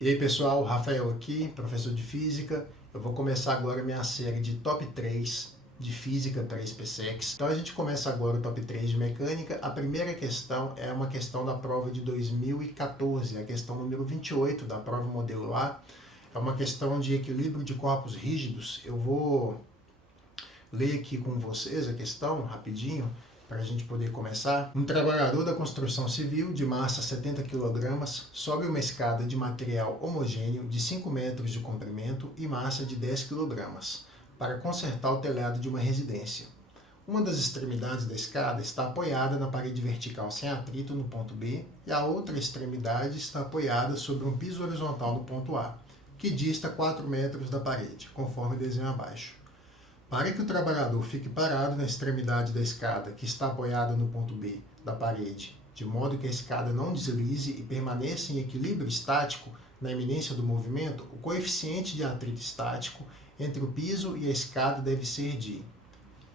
E aí pessoal, Rafael aqui, professor de Física. Eu vou começar agora a minha série de Top 3 de Física para SpaceX. Então a gente começa agora o Top 3 de Mecânica. A primeira questão é uma questão da prova de 2014, a questão número 28 da prova modelo A. É uma questão de equilíbrio de corpos rígidos. Eu vou ler aqui com vocês a questão rapidinho, para a gente poder começar. Um trabalhador da construção civil de massa 70 kg sobe uma escada de material homogêneo de 5 metros de comprimento e massa de 10 kg para consertar o telhado de uma residência. Uma das extremidades da escada está apoiada na parede vertical sem atrito no ponto B e a outra extremidade está apoiada sobre um piso horizontal no ponto A, que dista 4 metros da parede, conforme desenho abaixo. Para que o trabalhador fique parado na extremidade da escada que está apoiada no ponto B da parede, de modo que a escada não deslize e permaneça em equilíbrio estático na iminência do movimento, o coeficiente de atrito estático entre o piso e a escada deve ser de...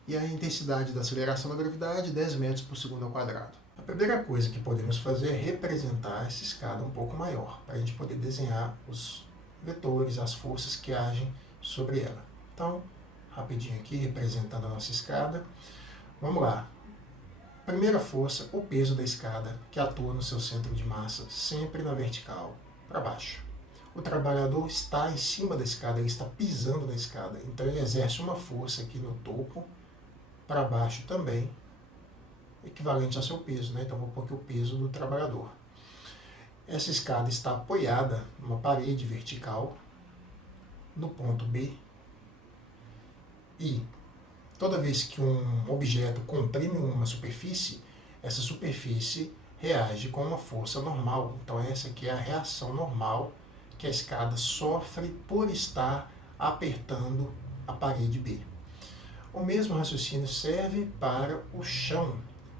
E a intensidade da aceleração da gravidade, 10 metros por segundo ao quadrado. A primeira coisa que podemos fazer é representar essa escada um pouco maior, para a gente poder desenhar os vetores, as forças que agem sobre ela. Então, rapidinho aqui, representando a nossa escada. Vamos lá. Primeira força, o peso da escada, que atua no seu centro de massa, sempre na vertical, para baixo. O trabalhador está em cima da escada, ele está pisando na escada, então ele exerce uma força aqui no topo, para baixo também, equivalente ao seu peso, né? Então vou pôr aqui o peso do trabalhador. Essa escada está apoiada numa parede vertical, no ponto B, e toda vez que um objeto comprime uma superfície, essa superfície reage com uma força normal. Então essa aqui é a reação normal que a escada sofre por estar apertando a parede B. O mesmo raciocínio serve para o chão.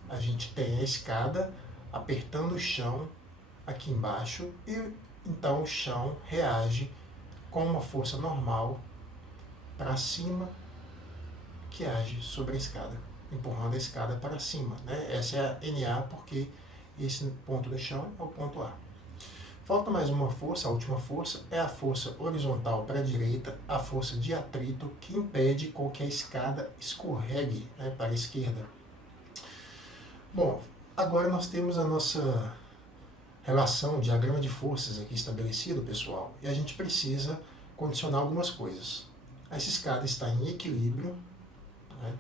A gente tem a escada apertando o chão aqui embaixo e então o chão reage com uma força normal para cima que age sobre a escada, empurrando a escada para cima, né? Essa é a NA porque esse ponto do chão é o ponto A. Falta mais uma força, a última força é a força horizontal para a direita, a força de atrito que impede com que a escada escorregue, né, para a esquerda. Bom, agora nós temos a nossa relação, diagrama de forças aqui estabelecido, pessoal, e a gente precisa condicionar algumas coisas. Essa escada está em equilíbrio, né?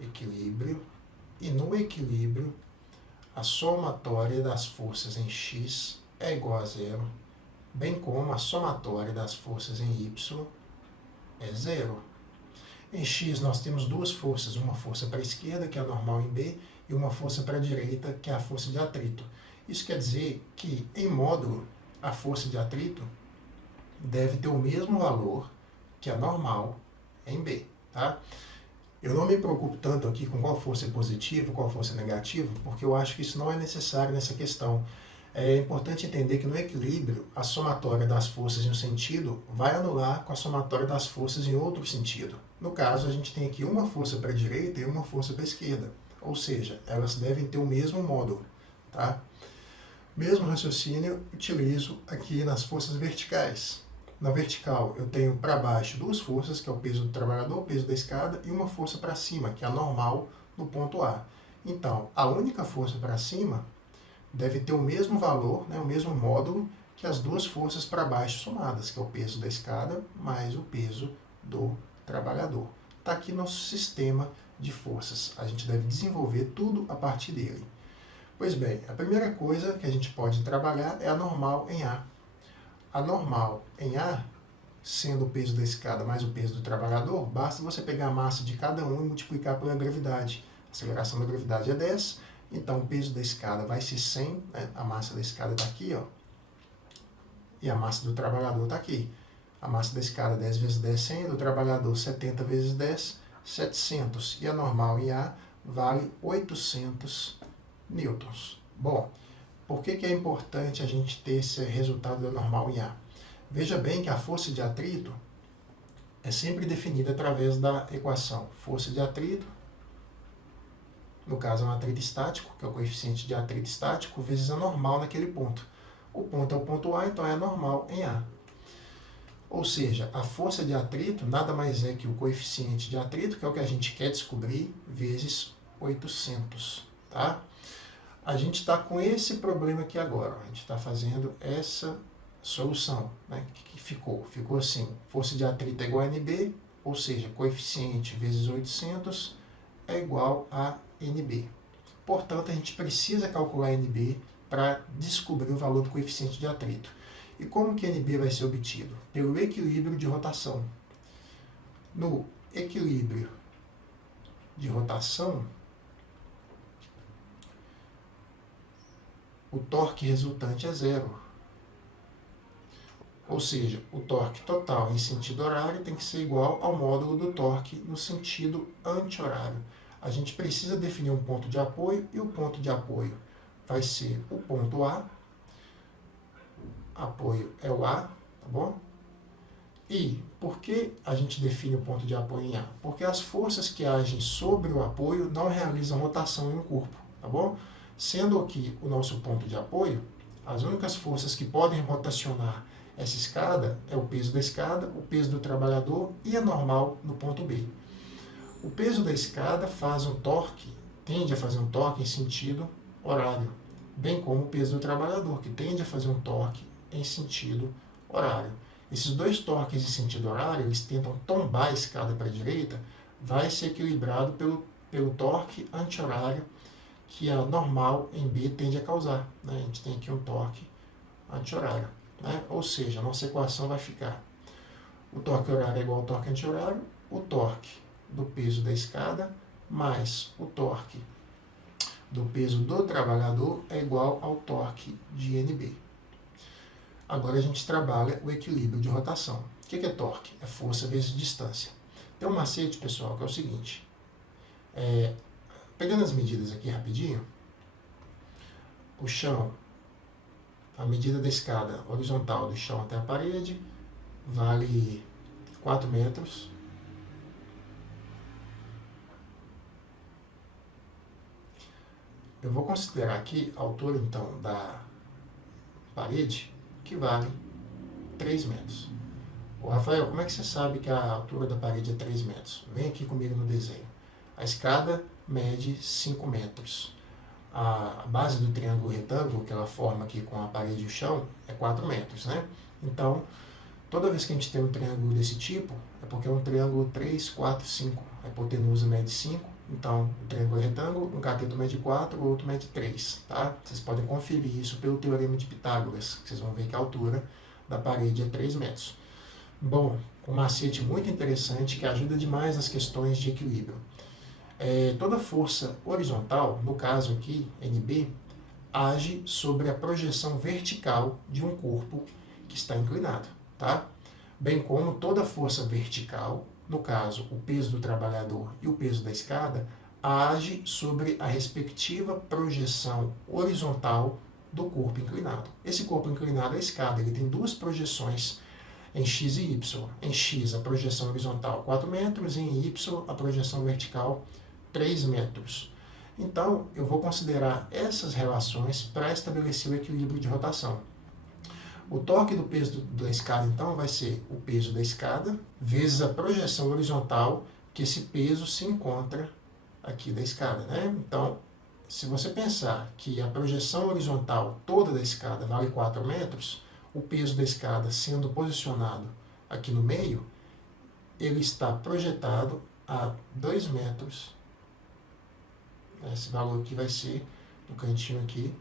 Equilíbrio, e no equilíbrio a somatória das forças em x é igual a zero, bem como a somatória das forças em y é zero. Em x nós temos duas forças, uma força para a esquerda, que é a normal em B, e uma força para a direita, que é a força de atrito. Isso quer dizer que, em módulo, a força de atrito deve ter o mesmo valor que a normal em B, tá? Eu não me preocupo tanto aqui com qual força é positiva, qual força é negativa, porque eu acho que isso não é necessário nessa questão. É importante entender que no equilíbrio, a somatória das forças em um sentido vai anular com a somatória das forças em outro sentido. No caso, a gente tem aqui uma força para a direita e uma força para a esquerda, ou seja, elas devem ter o mesmo módulo, tá? Mesmo raciocínio utilizo aqui nas forças verticais. Na vertical, eu tenho para baixo duas forças, que é o peso do trabalhador, o peso da escada, e uma força para cima, que é a normal no ponto A. Então, a única força para cima deve ter o mesmo valor, né, o mesmo módulo, que as duas forças para baixo somadas, que é o peso da escada mais o peso do trabalhador. Está aqui nosso sistema de forças. A gente deve desenvolver tudo a partir dele. Pois bem, a primeira coisa que a gente pode trabalhar é a normal em A. A normal em A, sendo o peso da escada mais o peso do trabalhador, basta você pegar a massa de cada um e multiplicar pela gravidade. A aceleração da gravidade é 10, então o peso da escada vai ser 100, né? A massa da escada está aqui, ó, e a massa do trabalhador está aqui. A massa da escada 10 vezes 10, 100, do trabalhador 70 vezes 10, 700. E a normal em A vale 800 newtons. Bom, por que é importante a gente ter esse resultado da normal em A? Veja bem que a força de atrito é sempre definida através da equação força de atrito, no caso é um atrito estático, que é o coeficiente de atrito estático, vezes a normal naquele ponto. O ponto é o ponto A, então é normal em A. Ou seja, a força de atrito nada mais é que o coeficiente de atrito, que é o que a gente quer descobrir, vezes 800. Tá? A gente está com esse problema aqui agora. A gente está fazendo essa solução. Né? Que ficou? Ficou assim, força de atrito é igual a NB, ou seja, coeficiente vezes 800 é igual a NB. Portanto, a gente precisa calcular NB para descobrir o valor do coeficiente de atrito. E como que NB vai ser obtido? Pelo equilíbrio de rotação. No equilíbrio de rotação, o torque resultante é zero. Ou seja, o torque total em sentido horário tem que ser igual ao módulo do torque no sentido anti-horário. A gente precisa definir um ponto de apoio, e o ponto de apoio vai ser o ponto A. Apoio é o A, tá bom? E por que a gente define o ponto de apoio em A? Porque as forças que agem sobre o apoio não realizam rotação em um corpo, tá bom? Sendo aqui o nosso ponto de apoio, as únicas forças que podem rotacionar essa escada é o peso da escada, o peso do trabalhador e a normal no ponto B. O peso da escada faz um torque, tende a fazer um torque em sentido horário, bem como o peso do trabalhador, que tende a fazer um torque em sentido horário. Esses dois torques em sentido horário, eles tentam tombar a escada para a direita, vai ser equilibrado pelo torque anti-horário que a normal em B tende a causar. Né? A gente tem aqui um torque anti-horário. Né? Ou seja, a nossa equação vai ficar: o torque horário é igual ao torque anti-horário, o torque do peso da escada mais o torque do peso do trabalhador é igual ao torque de NB. Agora a gente trabalha o equilíbrio de rotação. O que é torque? É força vezes distância. Tem um macete, pessoal, que é o seguinte. Pegando as medidas aqui rapidinho, o chão, a medida da escada horizontal do chão até a parede, vale 4 metros. Eu vou considerar aqui a altura, então, da parede, que vale 3 metros. Ô, Rafael, como é que você sabe que a altura da parede é 3 metros? Vem aqui comigo no desenho. A escada mede 5 metros. A base do triângulo retângulo, que ela forma aqui com a parede e o chão, é 4 metros, né? Então, toda vez que a gente tem um triângulo desse tipo, é porque é um triângulo 3, 4, 5. A hipotenusa mede 5. Então, o triângulo é retângulo, um cateto mede 4, o outro mede 3, tá? Vocês podem conferir isso pelo teorema de Pitágoras, que vocês vão ver que a altura da parede é 3 metros. Bom, um macete muito interessante que ajuda demais nas questões de equilíbrio. Toda força horizontal, no caso aqui, NB, age sobre a projeção vertical de um corpo que está inclinado, tá? Bem como toda força vertical, no caso, o peso do trabalhador e o peso da escada, age sobre a respectiva projeção horizontal do corpo inclinado. Esse corpo inclinado, a escada, ele tem duas projeções em x e y. Em x, a projeção horizontal 4 metros, e em y, a projeção vertical 3 metros. Então, eu vou considerar essas relações para estabelecer o equilíbrio de rotação. O torque do peso da escada, então, vai ser o peso da escada vezes a projeção horizontal que esse peso se encontra aqui da escada, né? Então, se você pensar que a projeção horizontal toda da escada vale 4 metros, o peso da escada sendo posicionado aqui no meio, ele está projetado a 2 metros. Esse valor aqui vai ser, no cantinho aqui,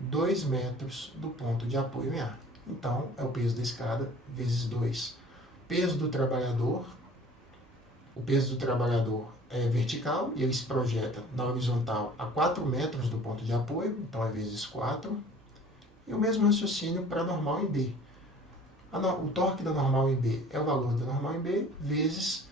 2 metros do ponto de apoio em A. Então, é o peso da escada vezes 2. Peso do trabalhador. O peso do trabalhador é vertical e ele se projeta na horizontal a 4 metros do ponto de apoio, então é vezes 4. E o mesmo raciocínio para a normal em B. O torque da normal em B é o valor da normal em B vezes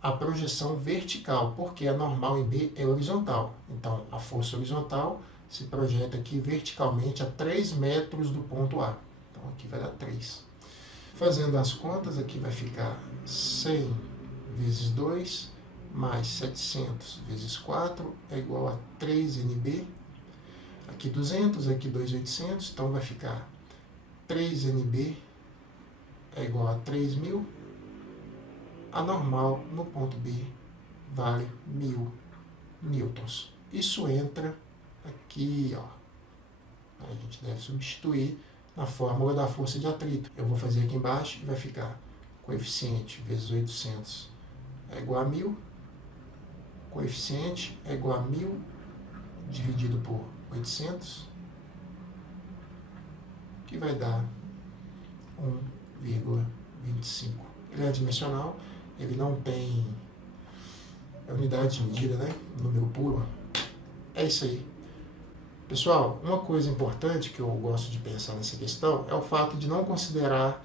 a projeção vertical, porque a normal em B é horizontal. Então, a força horizontal se projeta aqui verticalmente a 3 metros do ponto A. Então, aqui vai dar 3. Fazendo as contas, aqui vai ficar 100 vezes 2 mais 700 vezes 4 é igual a 3 NB. Aqui 200, aqui 2.800, então vai ficar 3NB é igual a 3.000, a normal no ponto B vale 1.000 newtons. Isso entra aqui, ó. A gente deve substituir na fórmula da força de atrito. Eu vou fazer aqui embaixo e vai ficar coeficiente vezes 800 é igual a 1.000. Coeficiente é igual a 1.000 dividido por 800, que vai dar 1,25. Ele é adimensional, ele não tem unidade de medida, né? Número puro. É isso aí. Pessoal, uma coisa importante que eu gosto de pensar nessa questão é o fato de não considerar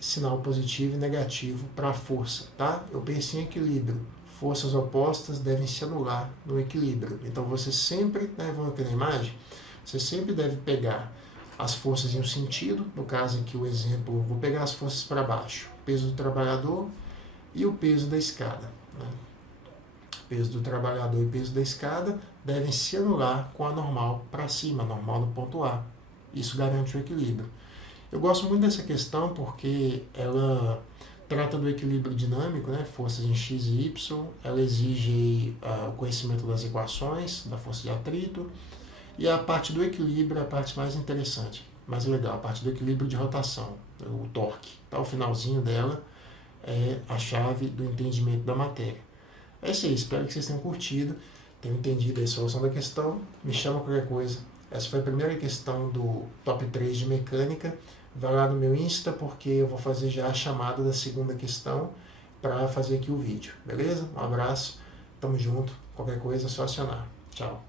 sinal positivo e negativo para a força, tá? Eu penso em equilíbrio. Forças opostas devem se anular no equilíbrio. Então você sempre, né, vamos aqui na imagem, você sempre deve pegar as forças em um sentido, no caso aqui o exemplo, vou pegar as forças para baixo, o peso do trabalhador e o peso da escada. Né? O peso do trabalhador e o peso da escada devem se anular com a normal para cima, a normal no ponto A. Isso garante o equilíbrio. Eu gosto muito dessa questão porque ela trata do equilíbrio dinâmico, né? Forças em x e y, ela exige o conhecimento das equações, da força de atrito, e a parte do equilíbrio é a parte mais interessante, mais legal, a parte do equilíbrio de rotação, o torque. Tá? O finalzinho dela é a chave do entendimento da matéria. É isso aí, espero que vocês tenham curtido, tenham entendido a solução da questão, me chama qualquer coisa. Essa foi a primeira questão do top 3 de mecânica. Vai lá no meu Insta, porque eu vou fazer já a chamada da segunda questão para fazer aqui o vídeo, beleza? Um abraço, tamo junto, qualquer coisa é só acionar. Tchau.